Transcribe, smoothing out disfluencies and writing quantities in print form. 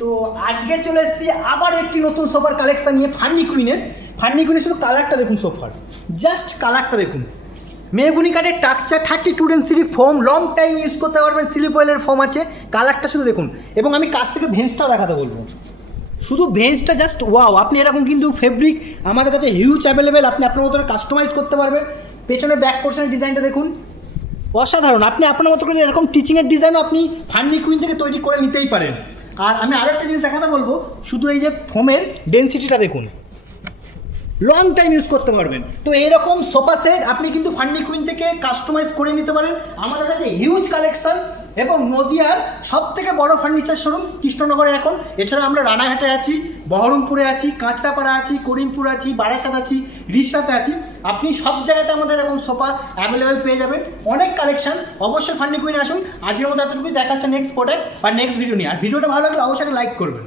তো আজকে চলে এসেছি আবার একটি নতুন সোফার কালেকশন নিয়ে ফান্নি কুইনের শুধু কালারটা দেখুন সোফার, জাস্ট কালারটা দেখুন। মেহগুনি কাঠের টাকচার 32 density foam, long time use করতে পারবেন, স্লিপ ওয়েলের ফোম আছে। কালারটা শুধু দেখুন, এবং আমি কাছ থেকে ভেঞ্চটাও দেখাতে বলবো। শুধু ভেঞ্চটা জাস্ট ওয়াও। আপনি এরকম কিন্তু ফেব্রিক আমাদের কাছে হিউজ অ্যাভেলেবেল, আপনি আপনার মতো কাস্টমাইজ করতে পারবেন। পেছনে ব্যাক পোর্শনের ডিজাইনটা দেখুন, অসাধারণ। আপনি আপনার মতো করে এরকম টিচিংয়ের ডিজাইনও আপনি ফান্নি কুইন থেকে তৈরি করে নিতেই পারেন। আর আমি আরও একটা জিনিস দেখাতে বলবো, শুধু এই যে ফোমের ডেন্সিটিটা দেখুন, লং টাইম ইউজ করতে পারবেন। তো এইরকম সোফা সেট আপনি কিন্তু ফান্নি কুইন থেকে কাস্টমাইজ করে নিতে পারেন। আমাদের কাছে হিউজ কালেকশন, এবং নদিয়ার সব থেকে বড় ফার্নিচার শোরুম কৃষ্ণনগরে এখন। এছাড়া আমরা রানাঘাটে আছি, বহরমপুরে আছি, কাঁচরাপাড়া আছি, করিমপুর আছি, বারাসাত আছি, রিষড়াতে আছি। আপনি সব জায়গাতে আমাদের এরকম সোফা অ্যাভেলেবেল পেয়ে যাবেন। অনেক কালেকশন, অবশ্যই ফান্নি কুইনে আসুন। আজকের মতো এতটুকুই, দেখা হচ্ছে নেক্সট প্রোডাক্ট বা নেক্সট ভিডিও নিয়ে। আর ভিডিওটা ভালো লাগলে অবশ্যই লাইক করবেন।